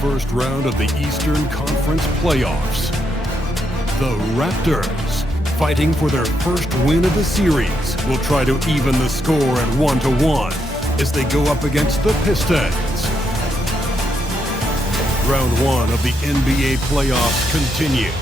first round of the Eastern Conference playoffs. The Raptors, fighting for their first win of the series, will try to even the score at 1-1 as they go up against the Pistons. Round 1 of the NBA playoffs continues.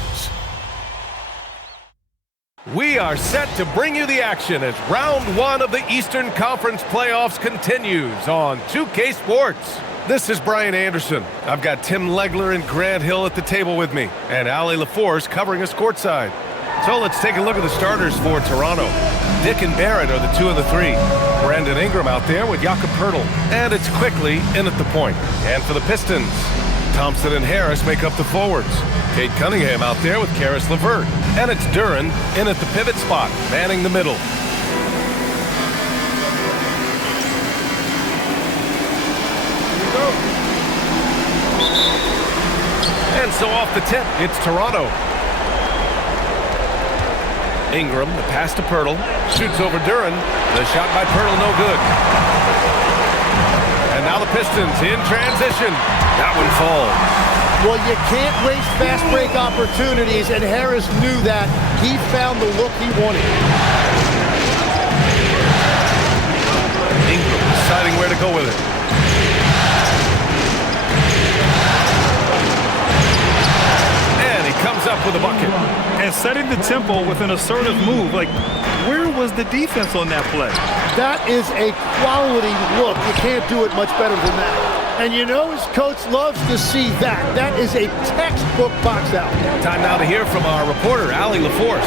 We are set to bring you the action as round 1 of the Eastern Conference playoffs continues on 2K Sports. This is Brian Anderson. I've got Tim Legler and Grant Hill at the table with me, and Ali LaForce covering us courtside. So let's take a look at the starters for Toronto. Dick and Barrett are the 2 and the 3. Brandon Ingram out there with Jakob Poeltl, and it's quickly in at the point. And for the Pistons, Thompson and Harris make up the forwards. Kate Cunningham out there with Caris LeVert. And it's Duren in at the pivot spot, manning the middle. And so off the tip, it's Toronto. Ingram, the pass to Poeltl, shoots over Duren. The shot by Poeltl, no good. And now the Pistons in transition. That one falls. Well, you can't waste fast break opportunities, and Harris knew that. He found the look he wanted. Ingram deciding where to go with it. And he comes up with a bucket. And setting the tempo with an assertive move. Like, where was the defense on that play? That is a quality look. You can't do it much better than that. And you know his coach loves to see that. That is a textbook box out. Time now to hear from our reporter, Ali LaForce.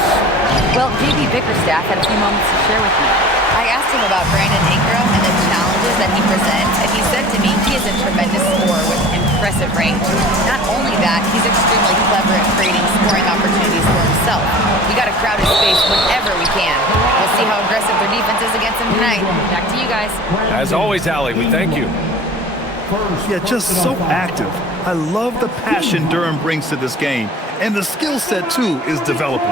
Well, JB Bickerstaff had a few moments to share with me. I asked him about Brandon Ingram and the challenges that he presents, and he said to me he is a tremendous scorer with impressive range. Not only that, he's extremely clever at creating scoring opportunities for himself. We got to crowd his space whenever we can. We'll see how aggressive their defense is against him tonight. Back to you guys. As always, Ali, we thank you. Yeah, just so active. I love the passion Duren brings to this game. And the skill set, too, is developing.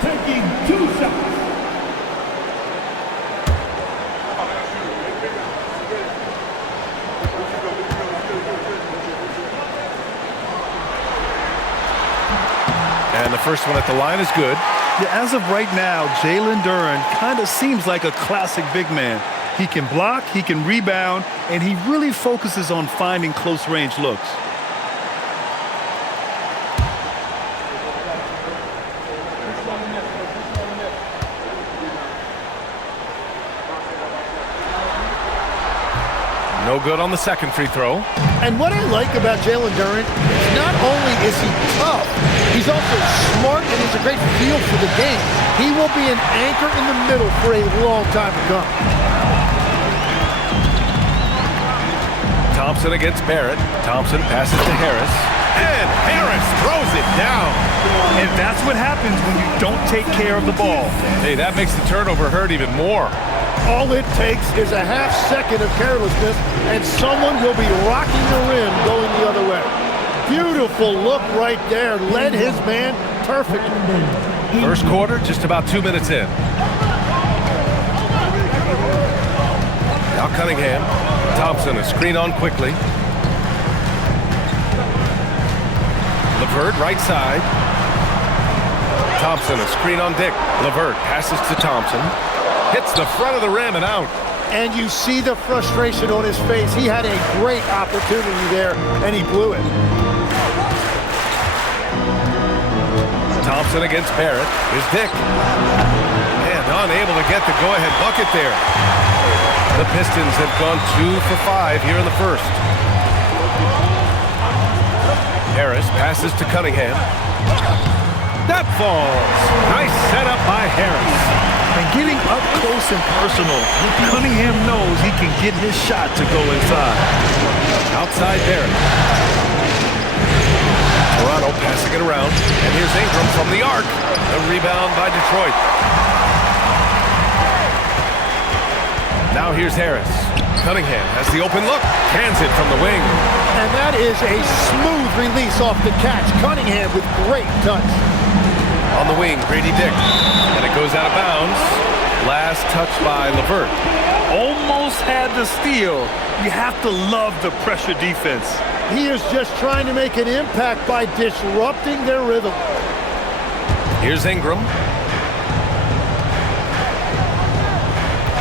Taking 2 shots. And the first one at the line is good. Yeah, as of right now, Jalen Duren kind of seems like a classic big man. He can block, he can rebound, and he really focuses on finding close-range looks. No good on the second free throw. And what I like about Jalen Duren, not only is he tough, he's also smart and has a great feel for the game. He will be an anchor in the middle for a long time to come. Thompson against Barrett. Thompson passes to Harris. And Harris throws it down. And that's what happens when you don't take care of the ball. Hey, that makes the turnover hurt even more. All it takes is a half second of carelessness, and someone will be rocking the rim going the other way. Beautiful look right there. Led his man perfectly. First quarter, just about 2 minutes in. Now Cunningham. Thompson, a screen on quickly. LeVert, right side. Thompson, a screen on Dick. LeVert passes to Thompson. Hits the front of the rim and out. And you see the frustration on his face. He had a great opportunity there, and he blew it. Thompson against Barrett. Here's Dick. And unable to get the go-ahead bucket there. The Pistons have gone 2 for 5 here in the first. Harris passes to Cunningham. That falls. Nice setup by Harris. And getting up close and personal, Cunningham knows he can get his shot to go inside. Outside Barrett. Toronto passing it around. And here's Ingram from the arc. The rebound by Detroit. Now here's Harris. Cunningham has the open look. Hands it from the wing. And that is a smooth release off the catch. Cunningham with great touch. On the wing, Grady Dick. And it goes out of bounds. Last touch by LeVert. Almost had the steal. You have to love the pressure defense. He is just trying to make an impact by disrupting their rhythm. Here's Ingram.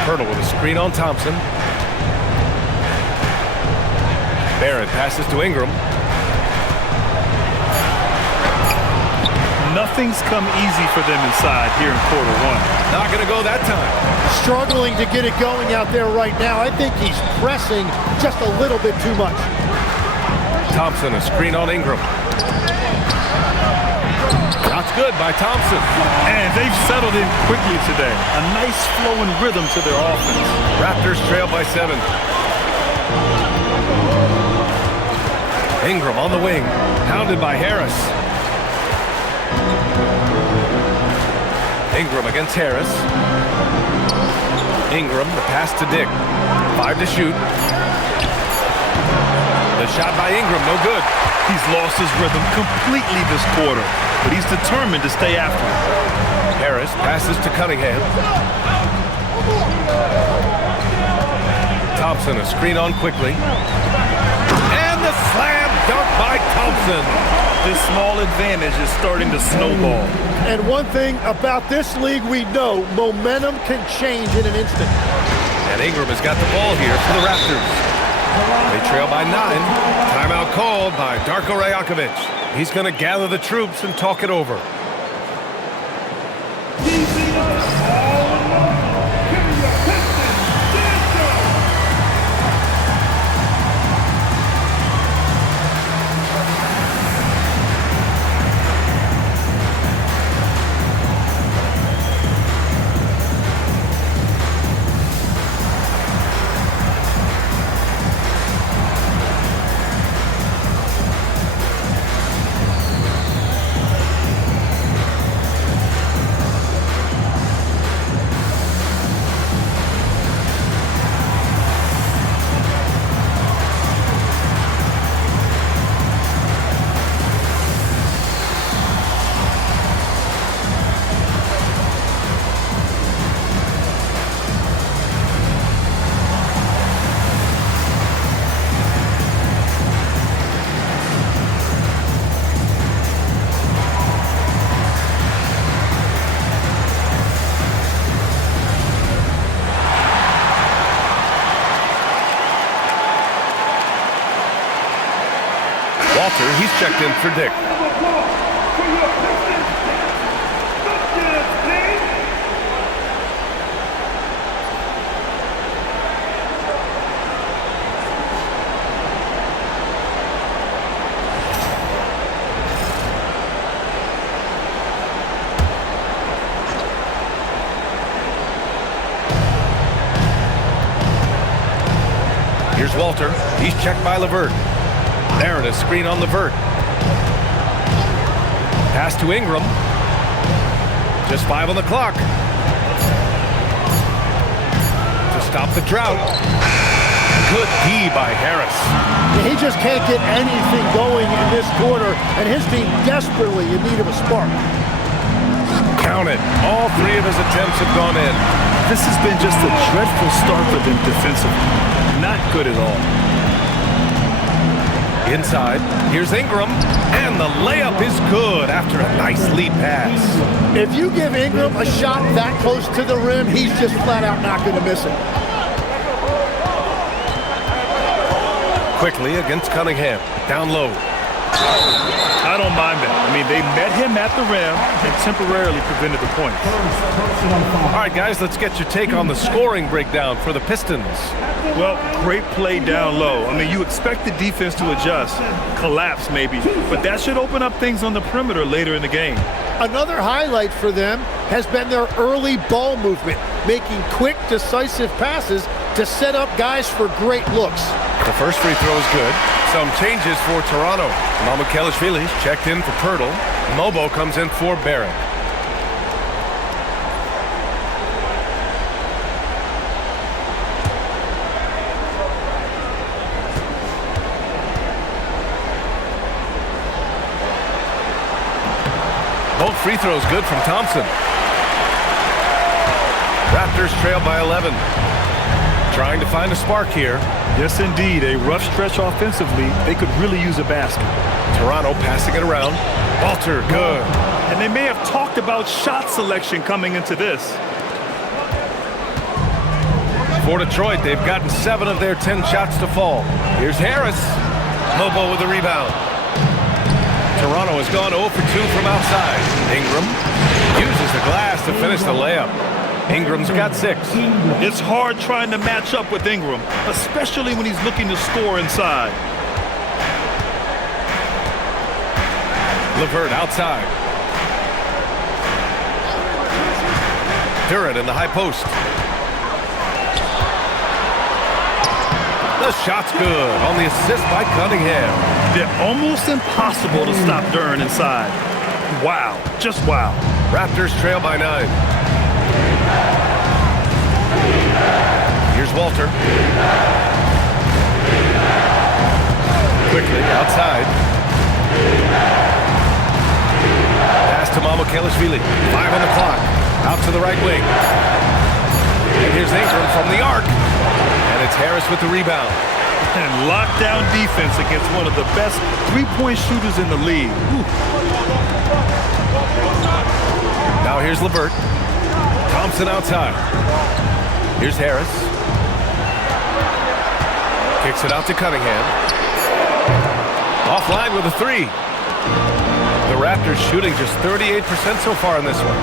Hurdle with a screen on Thompson. Barrett passes to Ingram. Nothing's come easy for them inside here in quarter one. Not going to go that time. Struggling to get it going out there right now. I think he's pressing just a little bit too much. Thompson, a screen on Ingram. Shot's good by Thompson. And they've settled in quickly today. A nice flow and rhythm to their offense. Raptors trail by 7. Ingram on the wing, pounded by Harris. Ingram against Harris. Ingram, the pass to Dick. 5 to shoot. The shot by Ingram, no good. He's lost his rhythm completely this quarter, but he's determined to stay after it. Harris passes to Cunningham. Thompson, a screen on quickly. And the slam dunk by Thompson. This small advantage is starting to snowball. And one thing about this league we know, momentum can change in an instant. And Ingram has got the ball here for the Raptors. They trail by 9. Timeout called by Darko Rajakovic. He's going to gather the troops and talk it over. He's checked in for Dick. Here's Walter. He's checked by LeVert. Barrett, a screen on LeVert. Pass to Ingram. Just 5 on the clock. To stop the drought. Good D by Harris. He just can't get anything going in this quarter, and his team desperately in need of a spark. Count it. All 3 of his attempts have gone in. This has been just a dreadful start for them defensively. Not good at all. Inside, here's Ingram, and the layup is good after a nice lead pass. If you give Ingram a shot that close to the rim, he's just flat out not going to miss it. Quickly against Cunningham, down low. I don't mind that. I mean, they met him at the rim and temporarily prevented the point. All right, guys, let's get your take on the scoring breakdown for the Pistons. Well, great play down low. I mean, you expect the defense to adjust, collapse maybe, but that should open up things on the perimeter later in the game. Another highlight for them has been their early ball movement, making quick, decisive passes to set up guys for great looks. The first free throw is good. Some changes for Toronto. Mamukelashvili's checked in for Pirtle. Mobo comes in for Barrett. Both free throws good from Thompson. Raptors Raptors trail by 11. Trying to find a spark here. Yes, indeed. A rough stretch offensively. They could really use a basket. Toronto passing it around. Walter, good. And they may have talked about shot selection coming into this. For Detroit, they've gotten 7 of their 10 shots to fall. Here's Harris. Mobo with the rebound. Toronto has gone 0 for 2 from outside. Ingram uses the glass to finish the layup. Ingram's got 6. It's hard trying to match up with Ingram, especially when he's looking to score inside. LeVert outside. Durant in the high post. The shot's good on the assist by Cunningham. They're almost impossible to stop Durant inside. Wow, just wow. Raptors trail by 9. Here's Walter. Quickly outside. Pass to Mamukelashvili. 5 on the clock. Out to the right wing. And here's Ingram from the arc. And it's Harris with the rebound. And lockdown defense against one of the best three-point shooters in the league. Whew. Now here's LeVert. Thompson outside. Here's Harris. Kicks it out to Cunningham. Offline with a 3. The Raptors shooting just 38% so far in this one.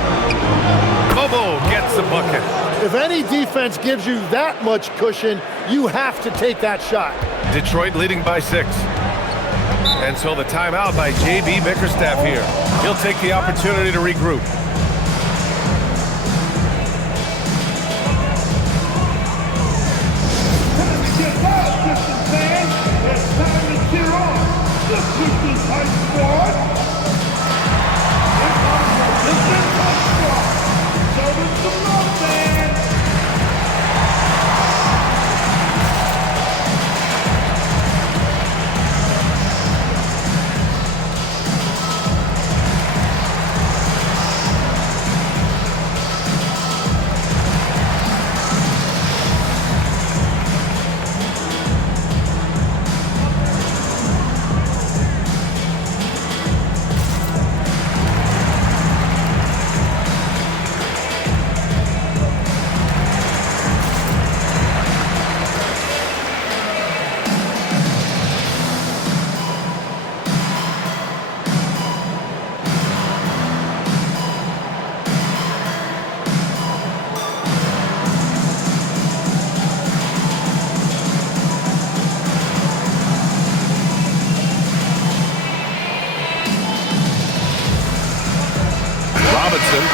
Kobo gets the bucket. If any defense gives you that much cushion, you have to take that shot. Detroit leading by 6. And so the timeout by J.B. Bickerstaff here. He'll take the opportunity to regroup.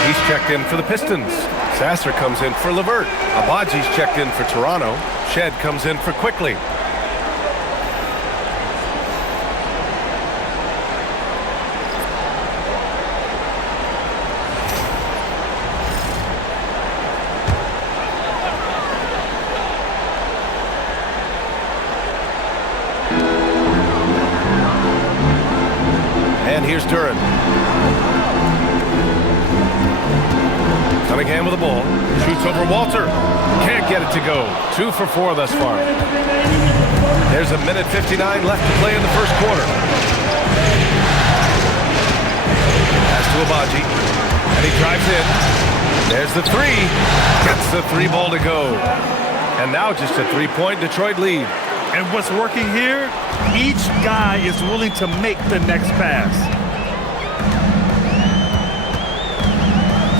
He's checked in for the Pistons. Sasser comes in for LeVert. Abaji's checked in for Toronto. Shed comes in for Quickly. And here's Durant. Cunningham with the ball. Shoots over Walter. Can't get it to go. 2 for 4 thus far. There's a minute 59 left to play in the first quarter. Pass to Abaji. And he drives in. There's the 3. Gets the 3 ball to go. And now just a 3-point Detroit lead. And what's working here? Each guy is willing to make the next pass.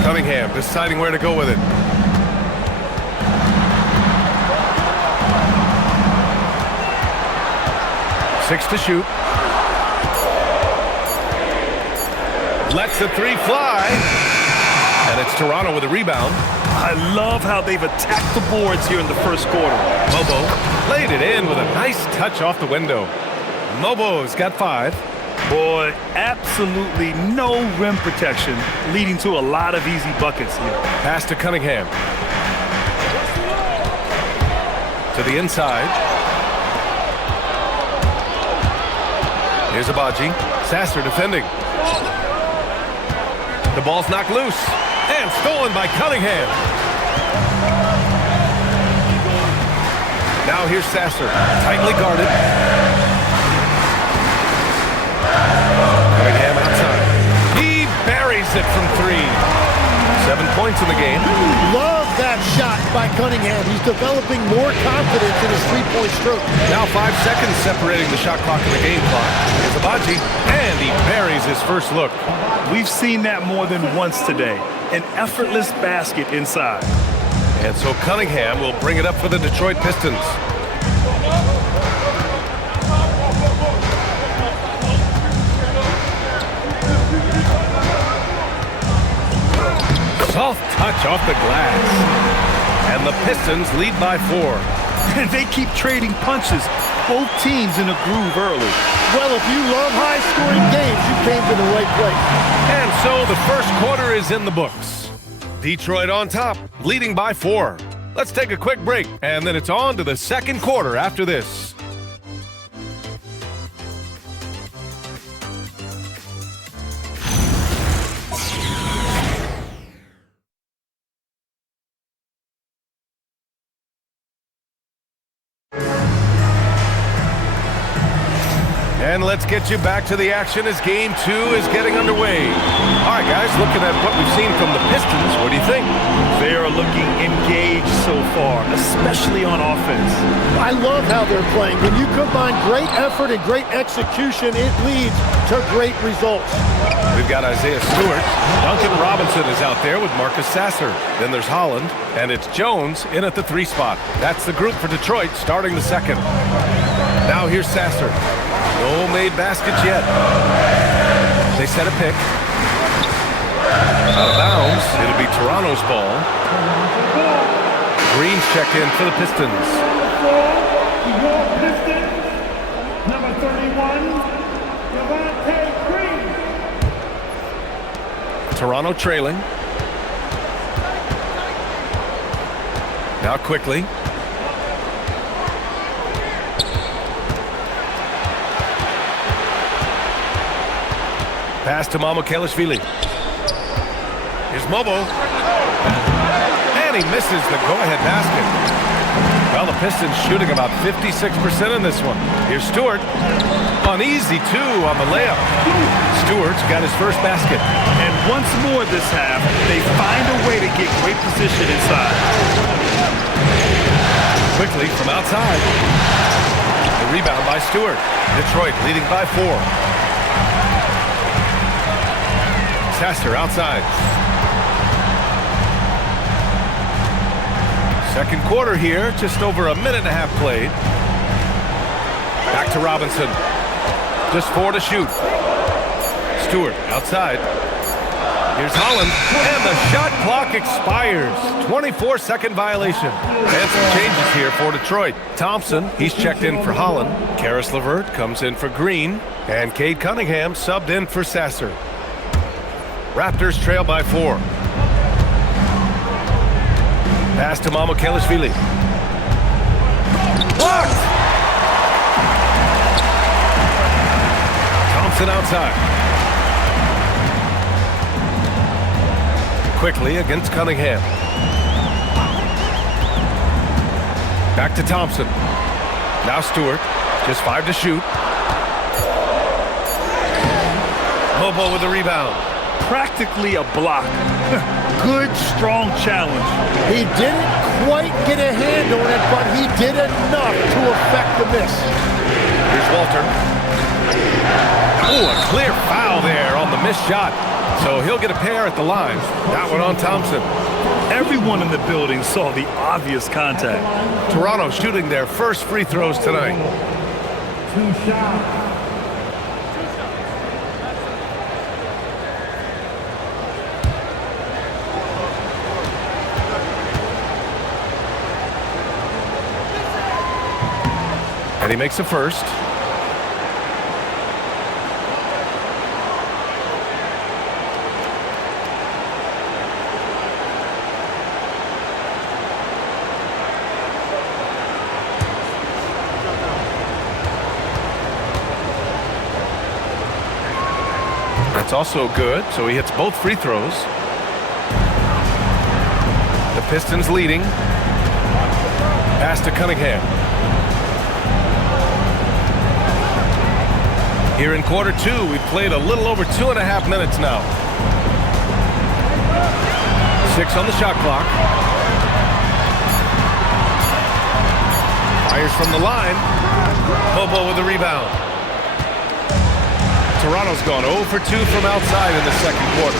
Cunningham deciding where to go with it. Six to shoot. Lets the 3 fly. And it's Toronto with a rebound. I love how they've attacked the boards here in the first quarter. Mobo laid it in with a nice touch off the window. Mobo's got 5. Boy, absolutely no rim protection, leading to a lot of easy buckets here. Pass to Cunningham. To the inside. Here's Abaji. Sasser defending. The ball's knocked loose. And stolen by Cunningham. Now here's Sasser, tightly guarded. Cunningham outside. He buries it from 3. 7 points in the game. Love that shot by Cunningham. He's developing more confidence in his three-point stroke. Now 5 seconds separating the shot clock and the game clock. Here's Abaji, and he buries his first look. We've seen that more than once today. An effortless basket inside. And so Cunningham will bring it up for the Detroit Pistons. Soft touch off the glass. And the Pistons lead by 4. And they keep trading punches. Both teams in a groove early. Well, if you love high-scoring games, you came to the right place. And so the first quarter is in the books. Detroit on top, leading by 4. Let's take a quick break, and then it's on to the second quarter after this. And let's get you back to the action as Game 2 is getting underway. All right, guys, looking at what we've seen from the Pistons, what do you think? They are looking engaged so far, especially on offense. I love how they're playing. When you combine great effort and great execution, it leads to great results. We've got Isaiah Stewart. Duncan Robinson is out there with Marcus Sasser. Then there's Holland, and it's Jones in at the 3 spot. That's the group for Detroit starting the second. Now here's Sasser. No made baskets yet. They set a pick. Out of bounds. It'll be Toronto's ball. Green's checked in for the Pistons. Number 31, Green. Toronto trailing. Now quickly. Pass to Mamukelashvili. Here's Mobo. And he misses the go-ahead basket. Well, the Pistons shooting about 56% in this one. Here's Stewart. An easy 2 on the layup. Stewart's got his first basket. And once more this half, they find a way to get great position inside. Quickly from outside. The rebound by Stewart. Detroit leading by 4. Sasser outside. Second quarter here, just over a minute and a half played. Back to Robinson. Just 4 to shoot. Stewart outside. Here's Holland, and the shot clock expires. 24-second violation. And some changes here for Detroit. Thompson, he's checked in for Holland. Karis LeVert comes in for Green. And Cade Cunningham subbed in for Sasser. Raptors trail by 4. Pass to Mamukelashvili. Blocked! Thompson outside. Quickly against Cunningham. Back to Thompson. Now Stewart. Just 5 to shoot. Mobo with the rebound. Practically a block. Good, strong challenge. He didn't quite get a hand on it, but he did enough to affect the miss. Here's Walter. Oh, a clear foul there on the missed shot. So he'll get a pair at the line. That one on Thompson. Everyone in the building saw the obvious contact. Toronto shooting their first free throws tonight. 2 shots. And he makes the first. That's also good, so he hits both free throws. The Pistons leading. Pass to Cunningham. Here in quarter two, we've played a little over 2.5 minutes now. 6 on the shot clock. Fires from the line. Bobo with the rebound. Toronto's gone 0 for 2 from outside in the second quarter.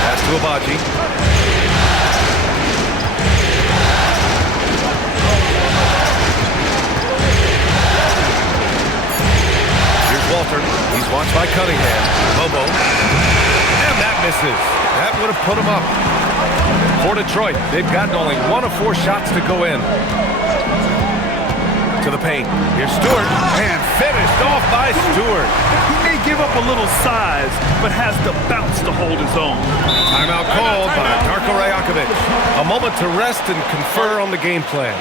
Pass to Abaji. Here's Walter. He's watched by Cunningham. Bobo. And that misses. That would have put him up. For Detroit, they've gotten only 1 of 4 shots to go in. To the paint. Here's Stewart. And finished off by Stewart. He may give up a little size, but has the bounce to hold his own. Timeout called by Darko Rajakovic. A moment to rest and confer on the game plan.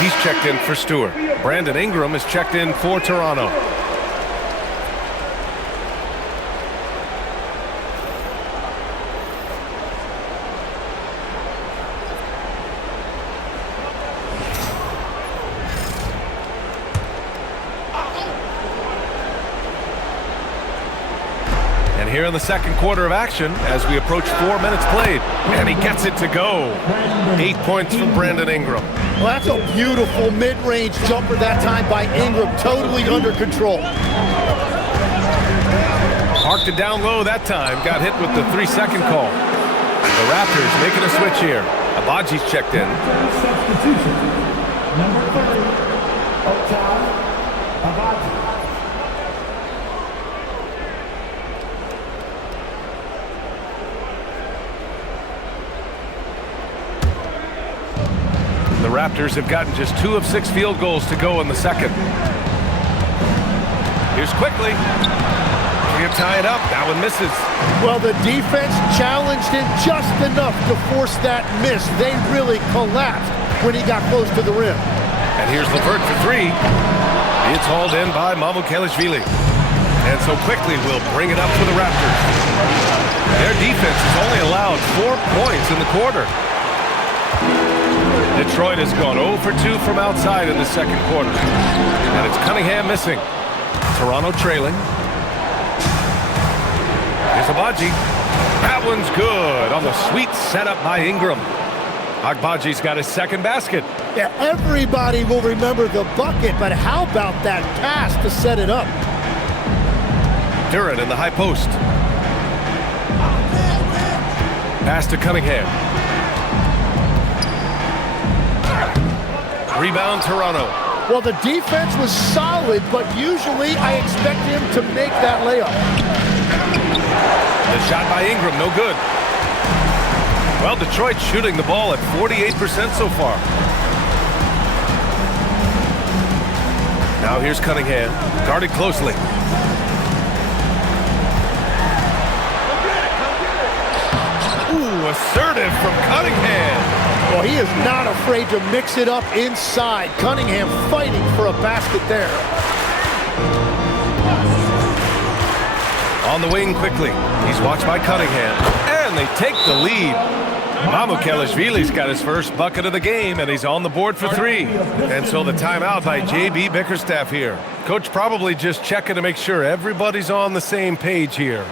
He's checked in for Stewart. Brandon Ingram is checked in for Toronto. And here in the second quarter of action, as we approach 4 minutes played, and he gets it to go. 8 points from Brandon Ingram. Well, that's a beautiful mid-range jumper that time by Ingram, totally under control. Parked it down low that time, got hit with the 3-second call. The Raptors making a switch here. Abaji's checked in. Substitution. Number 30, Abaji. The Raptors have gotten just 2 of 6 field goals to go in the second. Here's quickly. Can't tie it up. That one misses. Well, the defense challenged him just enough to force that miss. They really collapsed when he got close to the rim. And here's LeVert for 3. It's hauled in by Mamukelashvili. And so quickly we'll bring it up for the Raptors. Their defense has only allowed 4 points in the quarter. Detroit has gone 0 for 2 from outside in the second quarter. And it's Cunningham missing. Toronto trailing. Here's Abaji. That one's good on the sweet setup by Ingram. Agbaji's got his second basket. Yeah, everybody will remember the bucket, but how about that pass to set it up? Durant in the high post. Pass to Cunningham. Rebound Toronto. Well, the defense was solid, but usually I expect him to make that layup. The shot by Ingram, no good. Well, Detroit's shooting the ball at 48% so far. Now here's Cunningham, guarded closely. Ooh, assertive from Cunningham. Well, he is not afraid to mix it up inside. Cunningham fighting for a basket there. On the wing quickly. He's watched by Cunningham. And they take the lead. Mamukelashvili's got his first bucket of the game, and he's on the board for 3. And so the timeout by J.B. Bickerstaff here. Coach probably just checking to make sure everybody's on the same page here.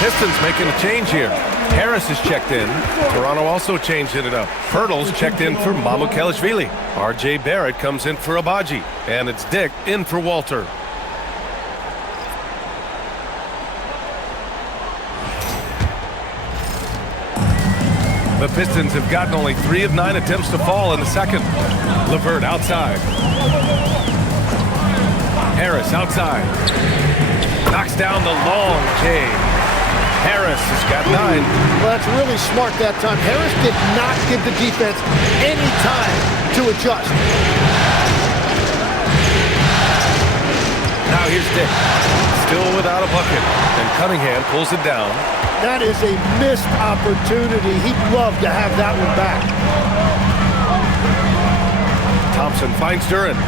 Pistons making a change here. Harris is checked in. Toronto also changed it up. Pirtle's checked in for Mamukelashvili. R.J. Barrett comes in for Abaji. And it's Dick in for Walter. The Pistons have gotten only 3 of 9 attempts to fall in the second. LeVert outside. Harris outside. Knocks down the long J. Harris has got 9. Well, that's really smart that time. Harris did not give the defense any time to adjust. Now here's Dick. Still without a bucket. And Cunningham pulls it down. That is a missed opportunity. He'd love to have that one back. Thompson finds Duren.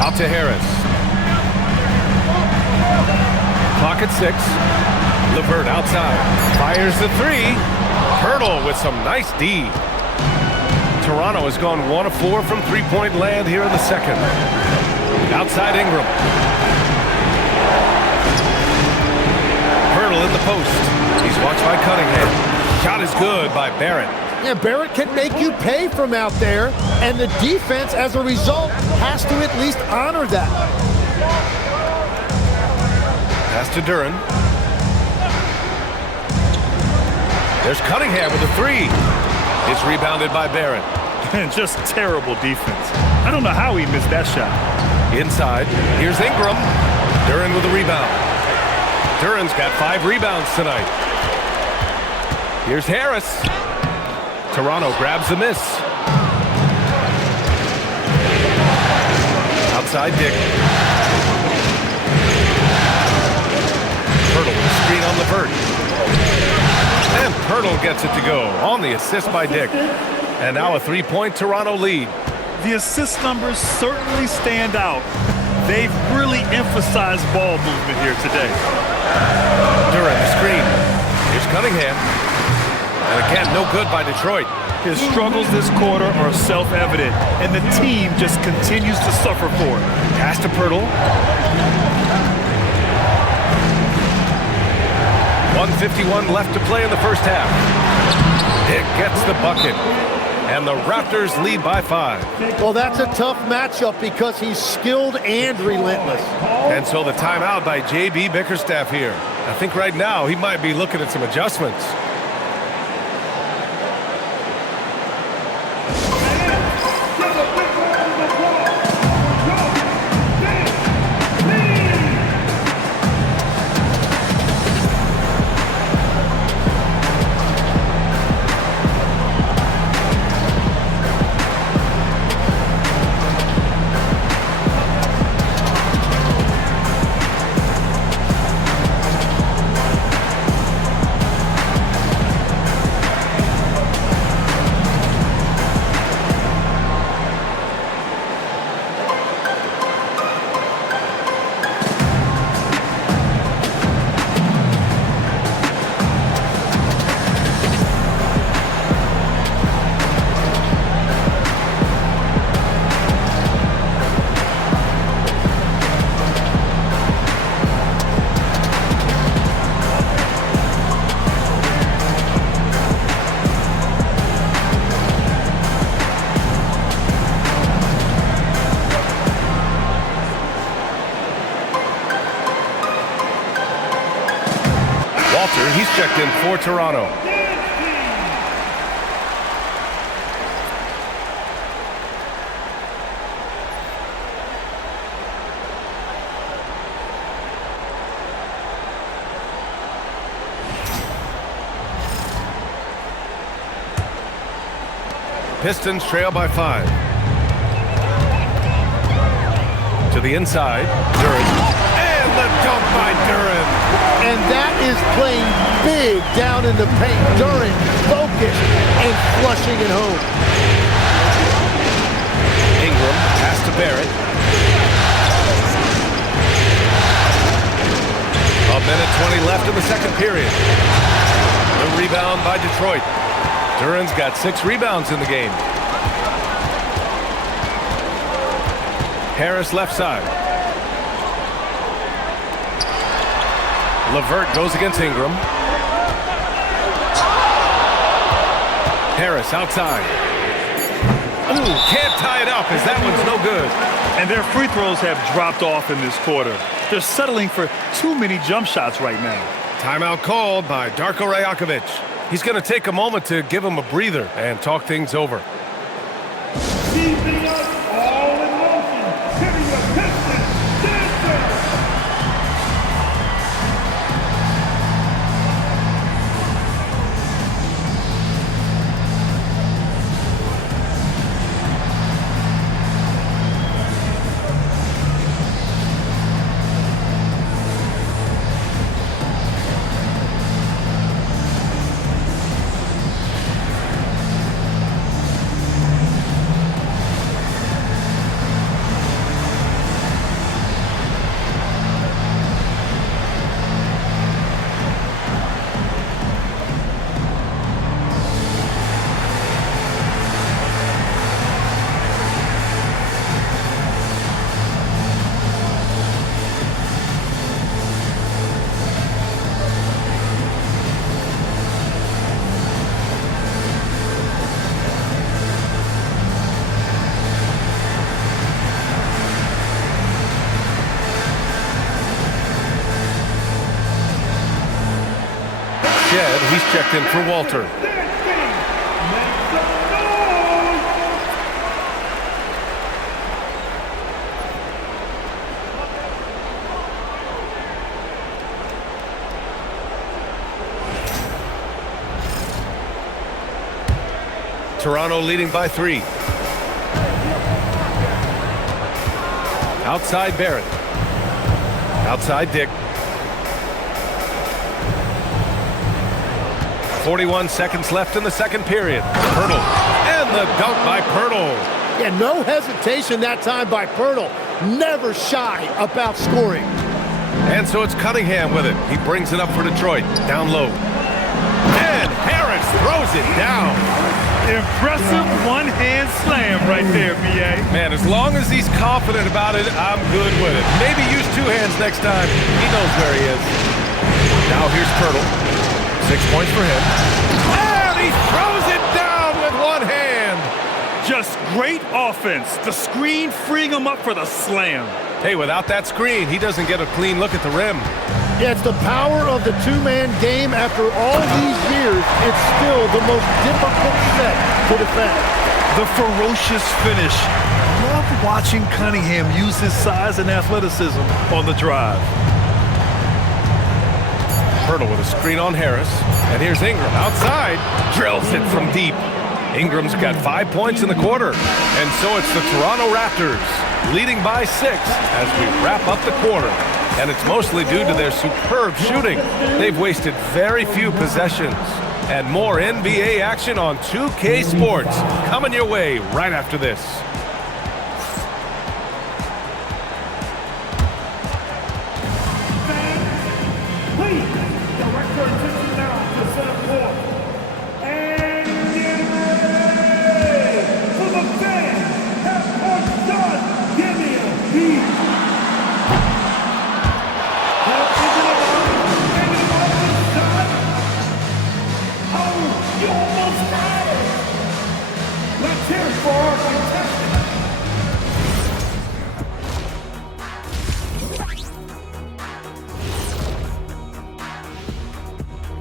Out to Harris. Clock at 6. LeVert outside. Fires the 3. Pirtle with some nice D. Toronto has gone 1 of 4 from three-point land here in the second. Outside Ingram. Pirtle in the post. He's watched by Cunningham. Shot is good by Barrett. Yeah, Barrett can make you pay from out there, and the defense, as a result, has to at least honor that. Pass to Duren. There's Cunningham with a 3. It's rebounded by Barrett. And just terrible defense. I don't know how he missed that shot. Inside, here's Ingram. Duren with a rebound. Duren's got 5 rebounds tonight. Here's Harris. Toronto grabs the miss. Outside Dick. Pirtle with a screen on LeVert. And Pirtle gets it to go on the assist by Dick. And now a 3-point Toronto lead. The assist numbers certainly stand out. They've really emphasized ball movement here today. Duren, the screen. Here's Cunningham. And again, no good by Detroit. His struggles this quarter are self-evident, and the team just continues to suffer for it. Pass to Pirtle. 1:51 left to play in the first half. Dick gets the bucket. And the Raptors lead by 5. Well, that's a tough matchup because he's skilled and relentless. And so the timeout by J.B. Bickerstaff here. I think right now he might be looking at some adjustments. checked in for Toronto. Pistons trail by 5. To the inside, Duren. And the dunk by Duren. And that is playing big down in the paint. Duren focused and flushing it home. Ingram pass to Barrett. A minute 20 left in the second period. The rebound by Detroit. Duren's got 6 rebounds in the game. Harris left side. LeVert goes against Ingram. Harris outside. Ooh, can't tie it up as that one's no good. And their free throws have dropped off in this quarter. They're settling for too many jump shots right now. Timeout called by Darko Rajakovic. He's going to take a moment to give him a breather and talk things over. Keeping us all in motion. Hitting the Pistons. Dancing. He's checked in for Walter. Toronto leading by 3. Outside Barrett. Outside Dick. 41 seconds left in the second period. Pirtle. And the dunk by Pirtle. Yeah, no hesitation that time by Pirtle. Never shy about scoring. And so it's Cunningham with it. He brings it up for Detroit. Down low. And Harris throws it down. Impressive one-hand slam right there, B.A. Man, as long as he's confident about it, I'm good with it. Maybe use 2 hands next time. He knows where he is. Now here's Pirtle. 6 points for him. And he throws it down with 1 hand. Just great offense. The screen freeing him up for the slam. Hey, without that screen, he doesn't get a clean look at the rim. Yeah, it's the power of the 2-man game. After all these years, it's still the most difficult set to defend. The ferocious finish. Love watching Cunningham use his size and athleticism on the drive. Pirtle with a screen on Harris. And here's Ingram outside. Drills it from deep. Ingram's got 5 points in the quarter. And so it's the Toronto Raptors leading by 6 as we wrap up the quarter. And it's mostly due to their superb shooting. They've wasted very few possessions. And more NBA action on 2K Sports coming your way right after this. Please direct your attention now to center court. And get ready for the fans. Half-court shot. Give me a beat. You almost had it. Let's hear it for our contestant.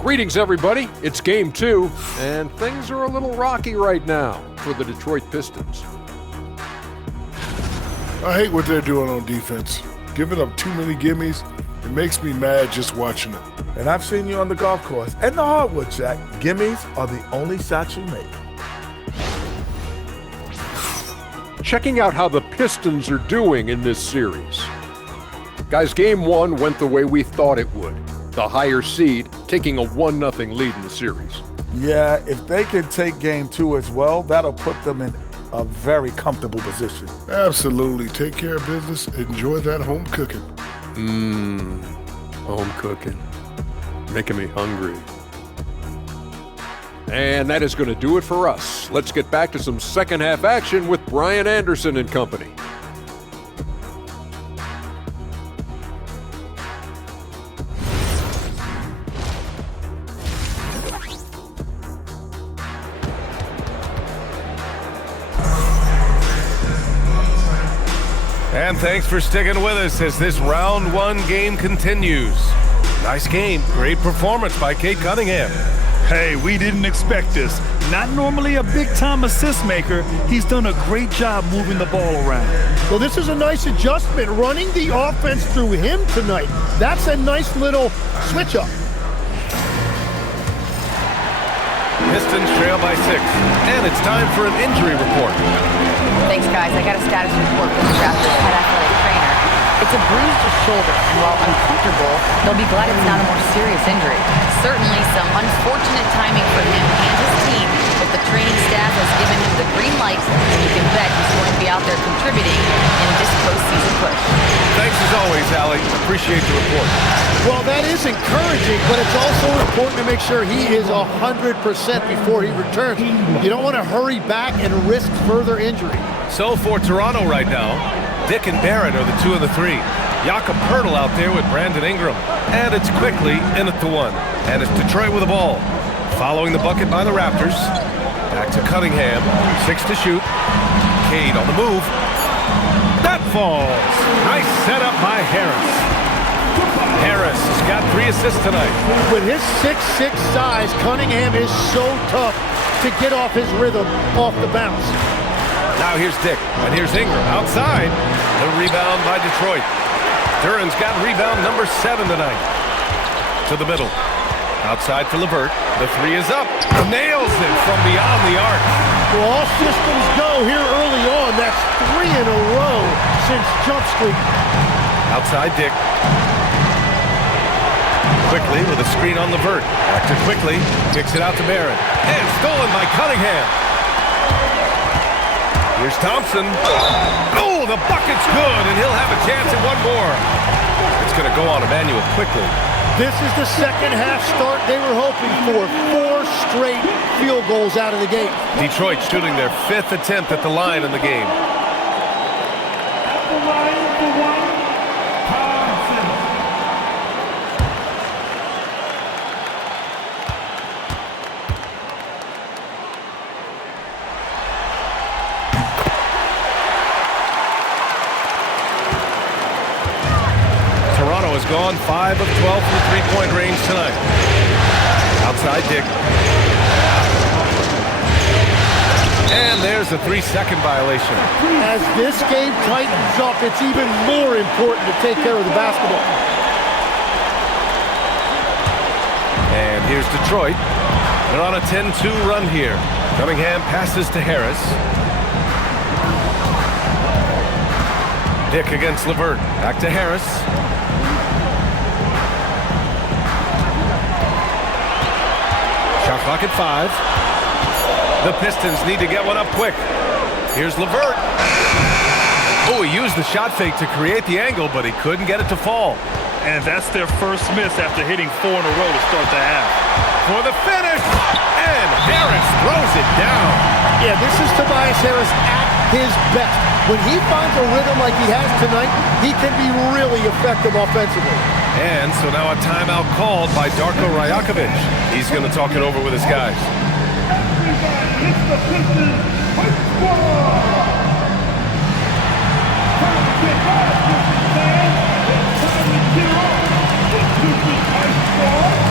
Greetings, everybody. It's Game 2, and things are a little rocky right now for the Detroit Pistons. I hate what they're doing on defense. Giving up too many gimmies, it makes me mad just watching it. And I've seen you on the golf course and the hardwood, Jack. Gimmies are the only shots you make. Checking out how the Pistons are doing in this series. Guys, Game 1 went the way we thought it would. The higher seed taking a 1-0 lead in the series. Yeah, if they can take Game 2 as well, that'll put them in a very comfortable position. Absolutely. Take care of business. Enjoy that home cooking. Home cooking. Making me hungry. And that is going to do it for us. Let's get back to some second half action with Brian Anderson and company. And thanks for sticking with us as this round 1 game continues. Nice game. Great performance by Kate Cunningham. Hey, we didn't expect this. Not normally a big-time assist maker, he's done a great job moving the ball around. Well, this is a nice adjustment, running the offense through him tonight. That's a nice little switch-up. Pistons trail by 6. And it's time for an injury report. Thanks, guys. I got a status report from the Raptors head athletic trainer. It's a bruised shoulder, and while uncomfortable, they'll be glad it's not a more serious injury. Certainly some unfortunate timing for him and his team, but the training staff has given him the green light, and you can bet he's going to be out there contributing in this postseason push. Thanks as always, Allie. Appreciate the report. Well, that is encouraging, but it's also important to make sure he is 100% before he returns. You don't want to hurry back and risk further injury. So for Toronto right now, Dick and Barrett are the 2 of the 3. Jakob Poeltl out there with Brandon Ingram. And it's quickly in at the 1. And it's Detroit with the ball. Following the bucket by the Raptors. Back to Cunningham. 6 to shoot. Cade on the move. That falls. Nice setup by Harris. Harris has got 3 assists tonight. With his 6'6" size, Cunningham is so tough to get off his rhythm off the bounce. Now here's Dick, and here's Ingram outside. The rebound by Detroit. Duran's got rebound number 7 tonight. To the middle. Outside for LeVert. The 3 is up. Nails it from beyond the arc. Well, all systems go here early on. That's 3 in a row since jump streak. Outside Dick. Quickly with a screen on LeVert. Back to Quickly. Kicks it out to Barrett. And stolen by Cunningham. Here's Thompson. Oh, the bucket's good, and he'll have a chance at 1 more. It's going to go on Emmanuel Quickly. This is the second half start they were hoping for. 4 straight field goals out of the gate. Detroit shooting their 5th attempt at the line in the game. At the line for 1, Thompson. Toronto has gone 5 of 12 from the three-point range tonight. Outside Dick. And there's a 3-second violation. As this game tightens up, it's even more important to take care of the basketball. And here's Detroit. They're on a 10-2 run here. Cunningham passes to Harris. Dick against LeVert. Back to Harris. Shot clock at 5. The Pistons need to get one up quick. Here's LeVert. Oh, he used the shot fake to create the angle, but he couldn't get it to fall. And that's their first miss after hitting 4 in a row to start the half. For the finish, and Harris throws it down. Yeah, this is Tobias Harris at his best. When he finds a rhythm like he has tonight, he can be really effective offensively. And so now a timeout called by Darko Rajakovic. He's going to talk it over with his guys. Everybody, it's the Pistons quick squad. Time to get back, Pistons fans. It's time to gear up. The Pistons quick squad.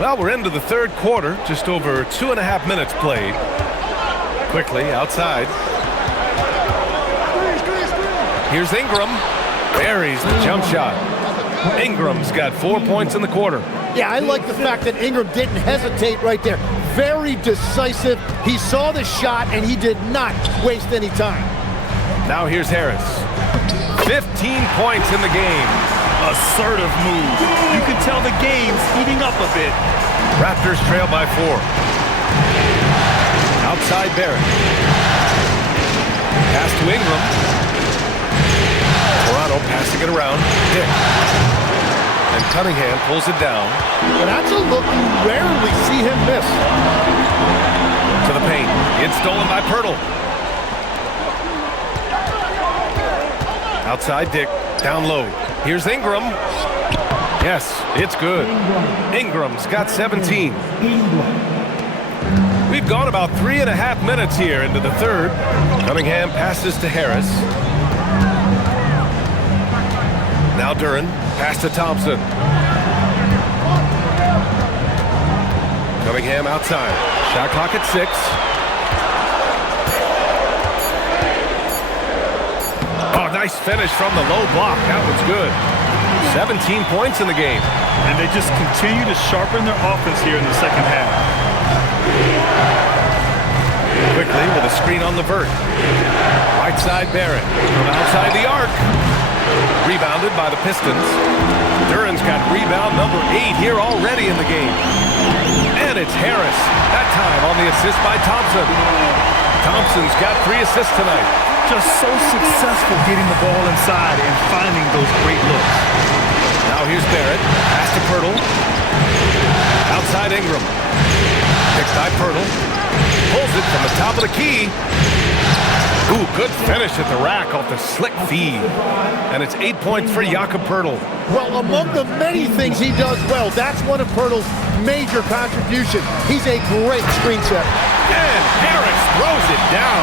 Well, we're into the third quarter, just over 2.5 minutes played. Quickly, outside. Here's Ingram. Buries the jump shot. Ingram's got 4 points in the quarter. Yeah, I like the fact that Ingram didn't hesitate right there. Very decisive. He saw the shot, and he did not waste any time. Now here's Harris. 15 points in the game. Assertive move. You can tell the game's heating up a bit. Raptors trail by 4. Outside Barrett. Pass to Ingram. Toronto passing it around. Dick. And Cunningham pulls it down. But that's a look you rarely see him miss. To the paint. It's stolen by Pirtle. Outside Dick. Down low. Here's Ingram. Yes, it's good. Ingram's got 17. We've gone about 3.5 minutes here into the third. Cunningham passes to Harris. Now Duren. Pass to Thompson. Cunningham outside. Shot clock at 6. Oh, nice finish from the low block. That was good. 17 points in the game. And they just continue to sharpen their offense here in the second half. Quickly with a screen on Levert. Right side Barrett. From outside the arc. Rebounded by the Pistons. Duren's got rebound number 8 here already in the game. And it's Harris. That time on the assist by Thompson. Thompson's got 3 assists tonight. Just so successful getting the ball inside and finding those great looks. Now here's Barrett. Pass to Pirtle. Outside Ingram. Picked by Pirtle. Pulls it from the top of the key. Ooh, good finish at the rack off the slick feed. And it's 8 points for Jakob Pirtle. Well, among the many things he does well, that's one of Pirtle's major contributions. He's a great screen setter. And Harris throws it down.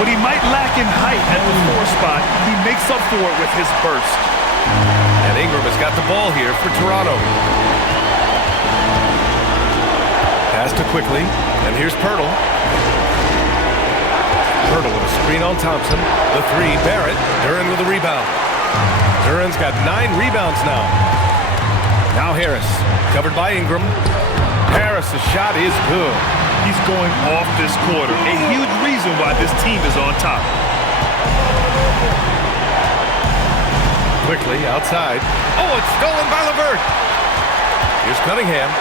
What he might lack in height at the 4 spot, he makes up for it with his burst. And Ingram has got the ball here for Toronto. Pass to Quickly, and here's Pirtle. Pirtle with a screen on Thompson. The 3, Barrett. Duren with a rebound. Duren's got 9 rebounds now. Now Harris, covered by Ingram. Harris' shot is good. He's going off this quarter. A huge reason why this team is on top. Quickly outside. Oh, it's stolen by Levert. Here's Cunningham.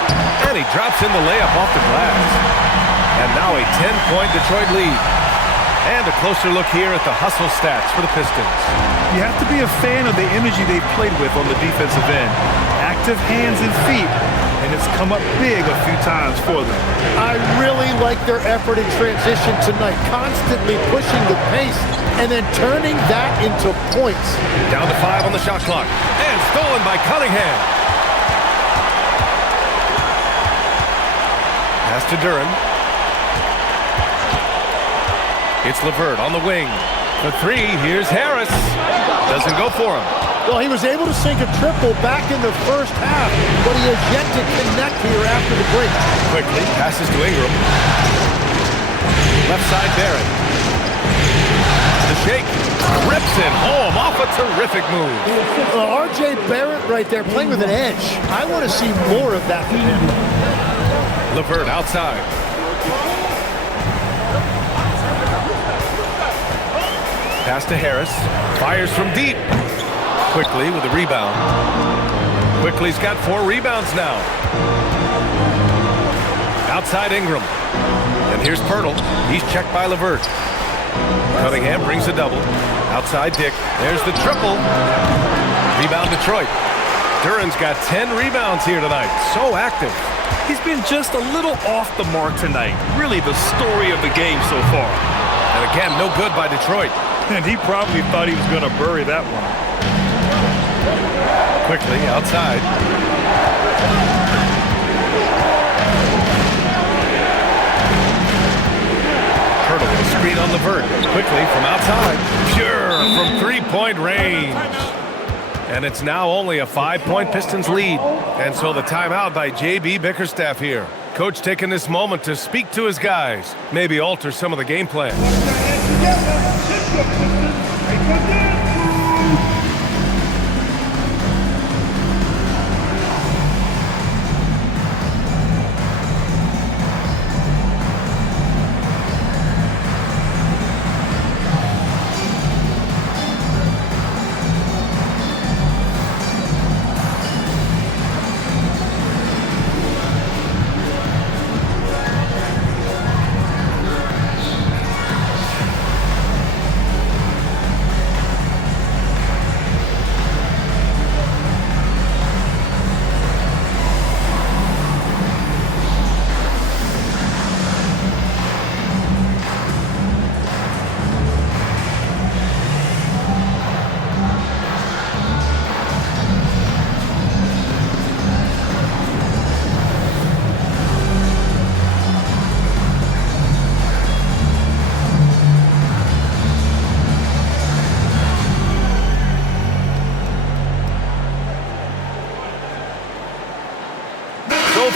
And he drops in the layup off the glass. And now a 10-point Detroit lead. And a closer look here at the hustle stats for the Pistons. You have to be a fan of the energy they've played with on the defensive end. Active hands and feet. And it's come up big a few times for them. I really like their effort in transition tonight, constantly pushing the pace and then turning that into points. Down to 5 on the shot clock. And stolen by Cunningham. Pass to Duren. It's Levert on the wing. The 3, here's Harris. Doesn't go for him. Well, he was able to sink a triple back in the first half, but he has yet to connect here after the break. Quickly passes to Ingram. Left side Barrett. The shake. Rips it home off a terrific move. R.J. Barrett right there playing with an edge. I want to see more of that from him. Levert outside. Pass to Harris. Fires from deep. Quickly with a rebound. Quickly's got 4 rebounds now. Outside Ingram. And here's Pirtle. He's checked by Levert. Cunningham brings a double. Outside Dick. There's the triple. Rebound Detroit. Duren's got 10 rebounds here tonight. So active. He's been just a little off the mark tonight. Really the story of the game so far. And again, no good by Detroit. And he probably thought he was going to bury that one. Quickly outside. Pirtle with a screen on Levert. Quickly from outside. Pure from 3-point range. And it's now only a 5-point Pistons lead. And so the timeout by J.B. Bickerstaff here. Coach taking this moment to speak to his guys, maybe alter some of the game plan.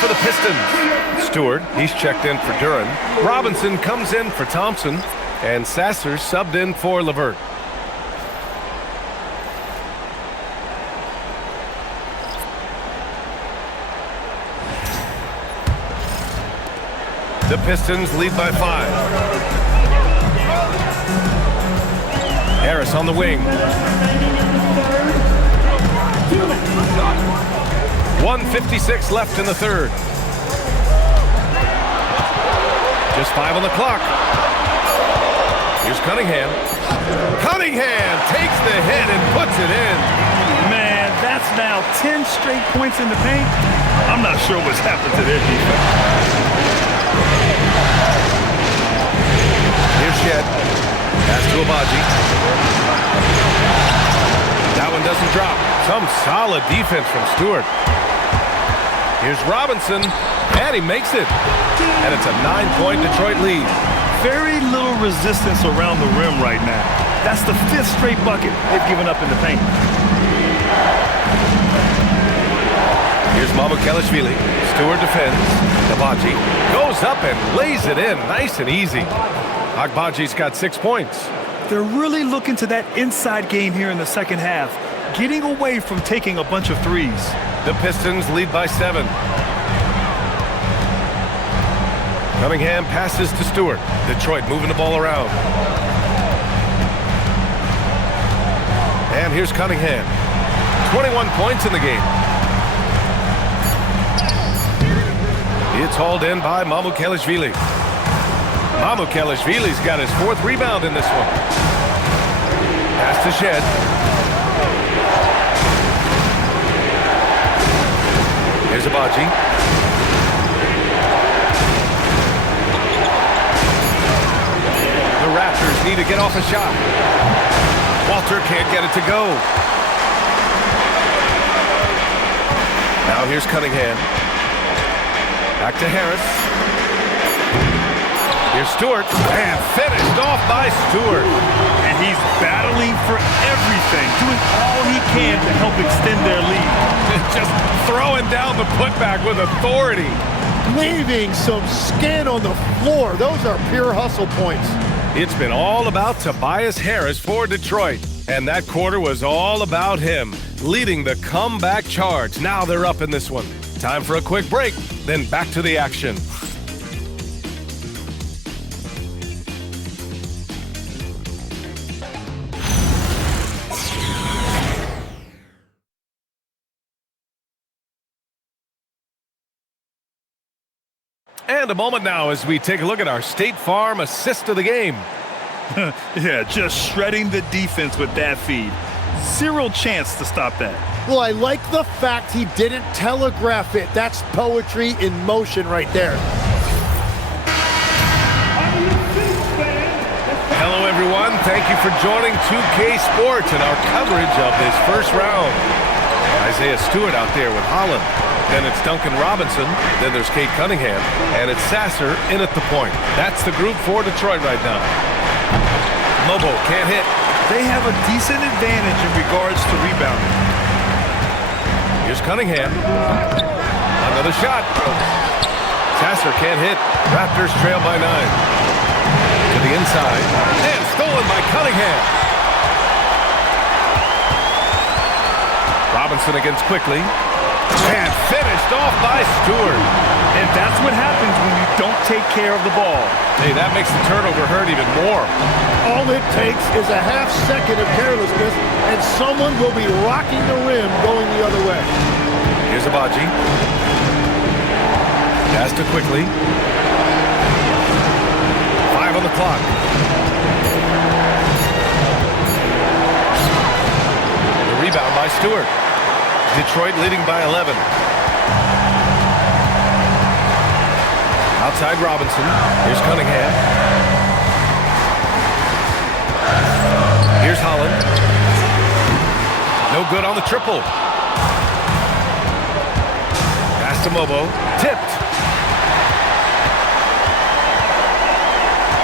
For the Pistons, Stewart, he's checked in for Duren. Robinson comes in for Thompson, and Sasser subbed in for LeVert. The Pistons lead by 5. Harris on the wing. 1:56 left in the third. Just 5 on the clock. Here's Cunningham. Cunningham takes the hit and puts it in. Man, that's now 10 straight points in the paint. I'm not sure what's happened to their defense. Here's Shed. Pass to Abaji. That one doesn't drop. Some solid defense from Stewart. Here's Robinson, and he makes it. And it's a 9-point Detroit lead. Very little resistance around the rim right now. That's the 5th straight bucket they've given up in the paint. Here's Mamukelashvili. Stewart defends. Abaji goes up and lays it in nice and easy. Agbaji's got 6 points. They're really looking to that inside game here in the second half, getting away from taking a bunch of threes. The Pistons lead by 7. Cunningham passes to Stewart. Detroit moving the ball around. And here's Cunningham. 21 points in the game. It's hauled in by Mamukelashvili. Mamukelashvili's got his 4th rebound in this one. Pass to Shed. Here's Abaji. The Raptors need to get off a shot. Walter can't get it to go. Now here's Cunningham. Back to Harris. Here's Stewart, and finished off by Stewart. And he's battling for everything, doing all he can to help extend their lead. Just throwing down the putback with authority. Leaving some skin on the floor. Those are pure hustle points. It's been all about Tobias Harris for Detroit. And that quarter was all about him, leading the comeback charge. Now they're up in this one. Time for a quick break, then back to the action. And a moment now as we take a look at our State Farm assist of the game. Yeah, just shredding the defense with that feed. 0 chance to stop that. Well, I like the fact he didn't telegraph it. That's poetry in motion right there. Hello, everyone. Thank you for joining 2K Sports and our coverage of this first round. Isaiah Stewart out there with Holland. Then it's Duncan Robinson. Then there's Kate Cunningham. And it's Sasser in at the point. That's the group for Detroit right now. Lobo can't hit. They have a decent advantage in regards to rebounding. Here's Cunningham. Another shot. Sasser can't hit. Raptors trail by 9. To the inside. And stolen by Cunningham. Robinson against Quickly. And finished off by Stewart. And that's what happens when you don't take care of the ball. Hey, that makes the turnover hurt even more. All it takes is a half second of carelessness, and someone will be rocking the rim going the other way. Here's Abaji. Pass to Quickly. 5 on the clock. The rebound by Stewart. Detroit leading by 11. Outside Robinson. Here's Cunningham. Here's Holland. No good on the triple. Pass to Mobo. Tipped.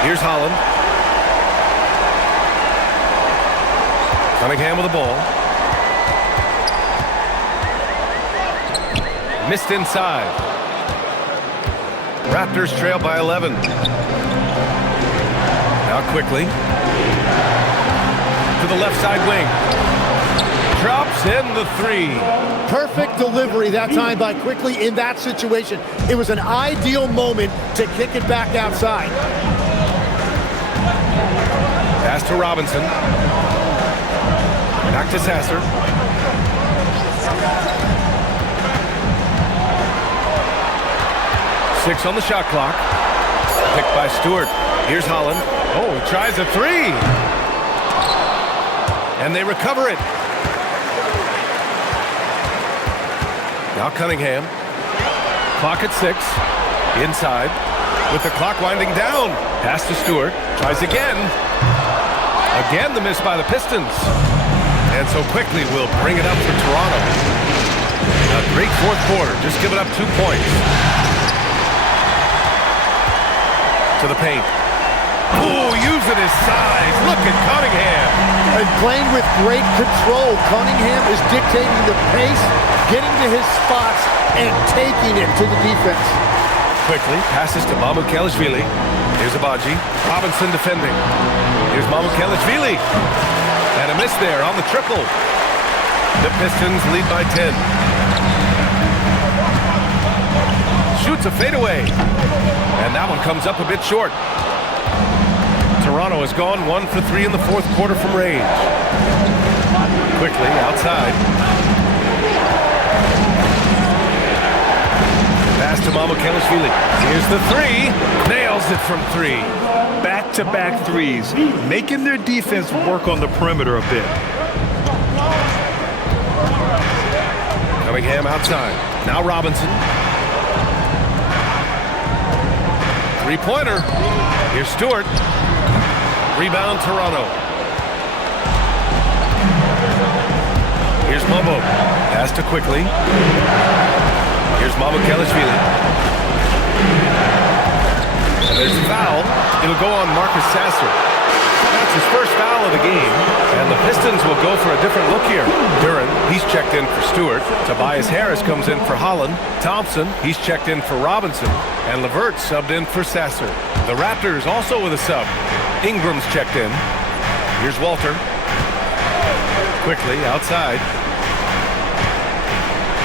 Here's Holland. Cunningham with the ball. Missed inside. Raptors trail by 11. Now Quickly. To the left side wing. Drops in the 3. Perfect delivery that time by Quickly in that situation. It was an ideal moment to kick it back outside. Pass to Robinson. Back to Sasser. Six on the shot clock. Picked by Stewart. Here's Holland. Oh, he tries a 3. And they recover it. Now Cunningham. Clock at 6. Inside. With the clock winding down. Pass to Stewart. Tries again. Again the miss by the Pistons. And so Quickly will bring it up for Toronto. A great fourth quarter. Just giving up 2 points. To the paint. Oh, using his size. Look at Cunningham. And playing with great control. Cunningham is dictating the pace, getting to his spots, and taking it to the defense. Quickly passes to Mamukelashvili. Here's Abaji. Robinson defending. Here's Mamukelashvili. And a miss there on the triple. The Pistons lead by 10. Shoots a fadeaway. And that one comes up a bit short. Toronto has gone 1 for 3 in the fourth quarter from range. Quickly outside. Pass to Mamukelashvili. Here's the 3. Nails it from 3. Back-to-back threes, making their defense work on the perimeter a bit. Cunningham outside. Now Robinson. Three-pointer. Here's Stewart. Rebound Toronto. Here's Mobo. Pass to Quickly. Here's Mamukelashvili. And there's a foul. It'll go on Marcus Sasser. That's his first foul of the game. And the Pistons will go for a different look here. Duren, he's checked in for Stewart. Tobias Harris comes in for Holland. Thompson, he's checked in for Robinson. And LeVert subbed in for Sasser. The Raptors also with a sub. Ingram's checked in. Here's Walter. Quickly outside.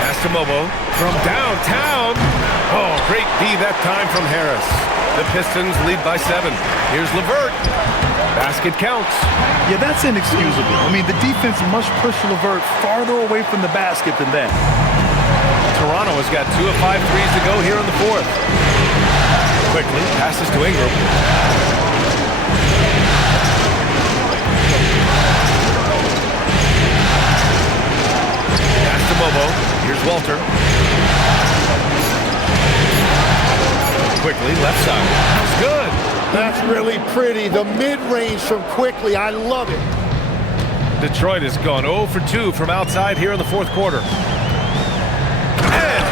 Pass to Mobo. From downtown. Oh, great D that time from Harris. The Pistons lead by 7. Here's LeVert. Basket counts. Yeah, that's inexcusable. I mean, the defense must push LeVert farther away from the basket than that. Toronto has got 2 of 5 threes to go here in the fourth. Quickly passes to Ingram. Pass to Mobo. Here's Walter. Quickly, left side. That's good. That's really pretty. The mid-range from Quickly. I love it. Detroit has gone 0 for 2 from outside here in the fourth quarter. And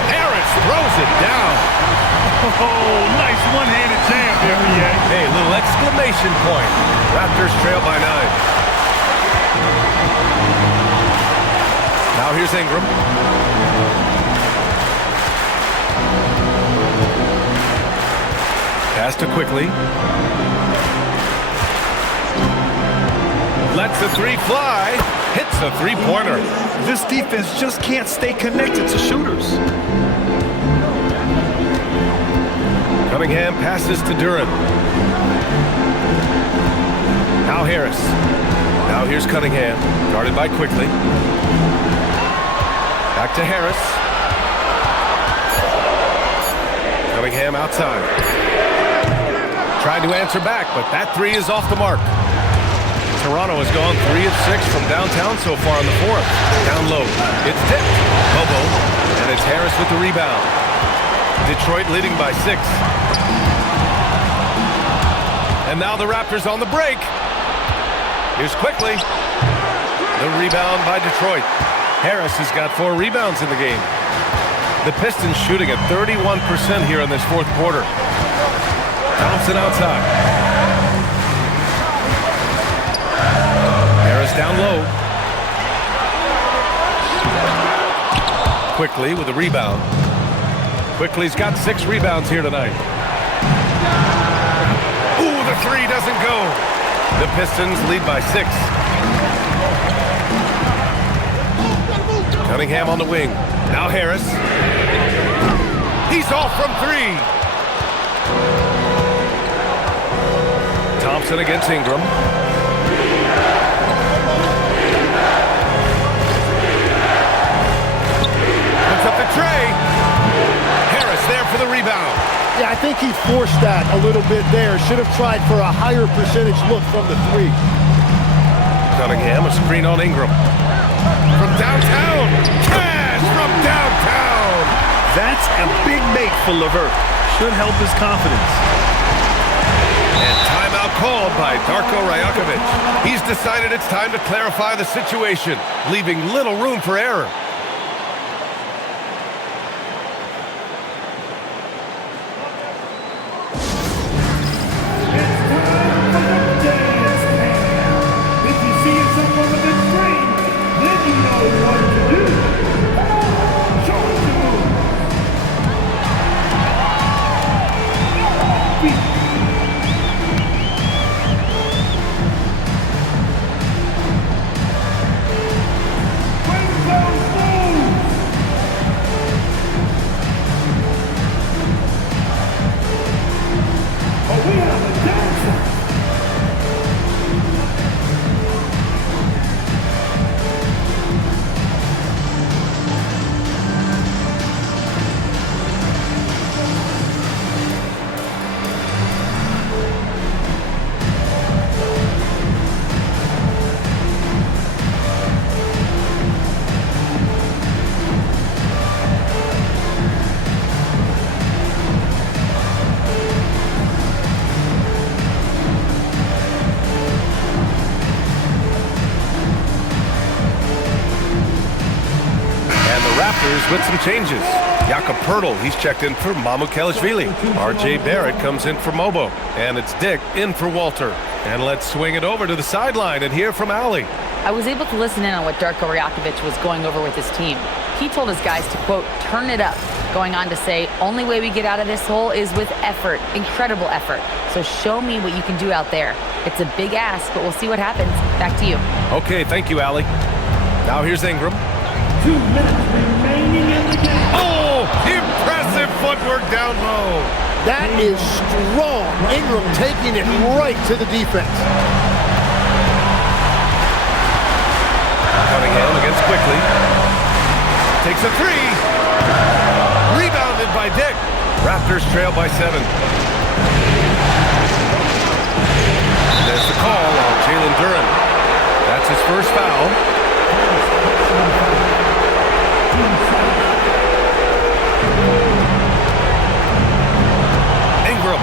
Harris throws it down. Oh, nice one-handed jam there, EA. Hey, little exclamation point. Raptors trail by 9. Now here's Ingram. Pass to quickly. Lets the three fly. Hits a three-pointer. This defense just can't stay connected to shooters. Cunningham passes to Duren. Now Harris. Now here's Cunningham. Guarded by Quickly. Back to Harris. Cunningham outside. Trying to answer back, but that three is off the mark. Toronto has gone 3 of 6 from downtown so far in the fourth. Down low. It's tipped. Bobo. And it's Harris with the rebound. Detroit leading by 6. And now the Raptors on the break. Here's Quickly. The rebound by Detroit. Harris has got 4 rebounds in the game. The Pistons shooting at 31% here in this fourth quarter. Thompson outside. Harris down low. Quickly with the rebound. Quickly's got 6 rebounds here tonight. Ooh, the three doesn't go. The Pistons lead by 6. Cunningham on the wing. Now Harris. He's off from 3. Thompson against Ingram. Puts up the tray. Harris there for the rebound. Yeah, I think he forced that a little bit there. Should have tried for a higher percentage look from the 3. Cunningham, a screen on Ingram. From downtown. Cash from downtown. That's a big make for LeVert. Should help his confidence. And timeout called by Darko Rajakovic. He's decided it's time to clarify the situation, leaving little room for error. Raptors with some changes. Jakob Poeltl, he's checked in for Mamukelashvili. R.J. Barrett comes in for Mobo. And it's Dick in for Walter. And let's swing it over to the sideline and hear from Allie. I was able to listen in on what Darko Rajakovic was going over with his team. He told his guys to, quote, turn it up, going on to say, only way we get out of this hole is with effort, incredible effort. So show me what you can do out there. It's a big ask, but we'll see what happens. Back to you. Okay, thank you, Allie. Now here's Ingram. 2 minutes remaining in the game. Oh, impressive footwork down low. That is strong. Ingram taking it right to the defense. Cunningham against Quickly. Takes a 3. Rebounded by Dick. Raptors trail by 7. There's the call on Jalen Duren. That's his first foul. Ingram.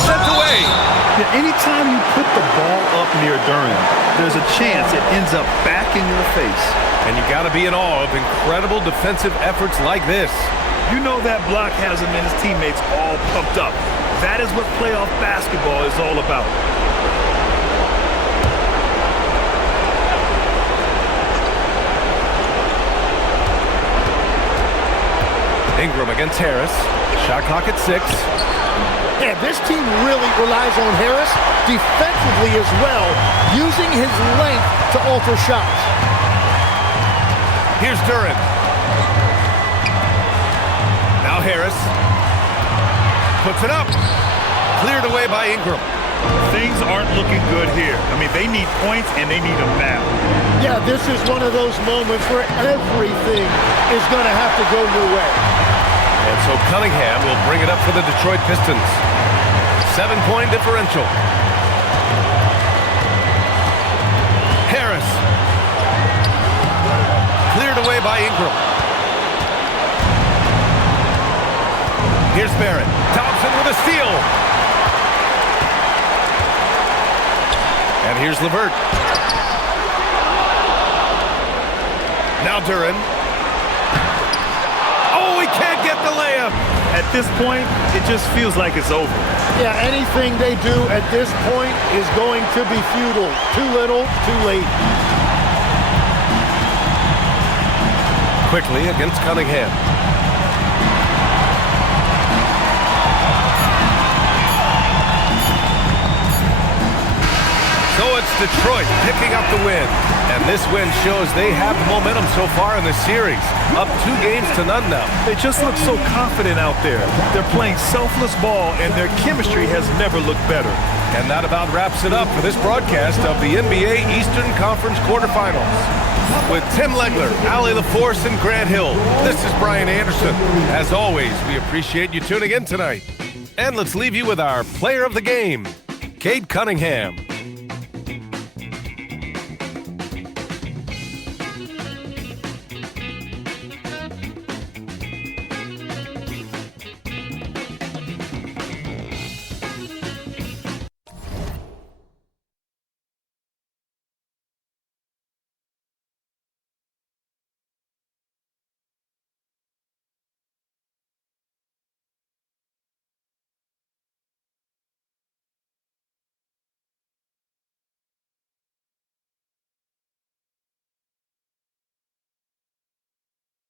Sent away. Yeah, anytime you put the ball up near Duren, there's a chance it ends up back in your face. And you got to be in awe of incredible defensive efforts like this. You know that block has him and his teammates all pumped up. That is what playoff basketball is all about. against Harris. Shot clock at 6. Yeah, this team really relies on Harris defensively as well, using his length to alter shots. Here's Duren. Now Harris. Puts it up. Cleared away by Ingram. Things aren't looking good here. I mean, they need points, and they need them now. Yeah, this is one of those moments where everything is going to have to go your way. And so Cunningham will bring it up for the Detroit Pistons. 7-point differential. Harris. Cleared away by Ingram. Here's Barrett. Thompson with a steal. And here's LeVert. Now Duren. Oh, he can't get the layup. At this point, it just feels like it's over. Yeah, anything they do at this point is going to be futile. Too little, too late. Quickly against Cunningham. So it's Detroit picking up the win. And this win shows they have the momentum so far in the series. Up 2 games to none now. They just look so confident out there. They're playing selfless ball, and their chemistry has never looked better. And that about wraps it up for this broadcast of the NBA Eastern Conference quarterfinals. With Tim Legler, Allie LaForce, and Grant Hill, this is Brian Anderson. As always, we appreciate you tuning in tonight. And let's leave you with our player of the game, Cade Cunningham.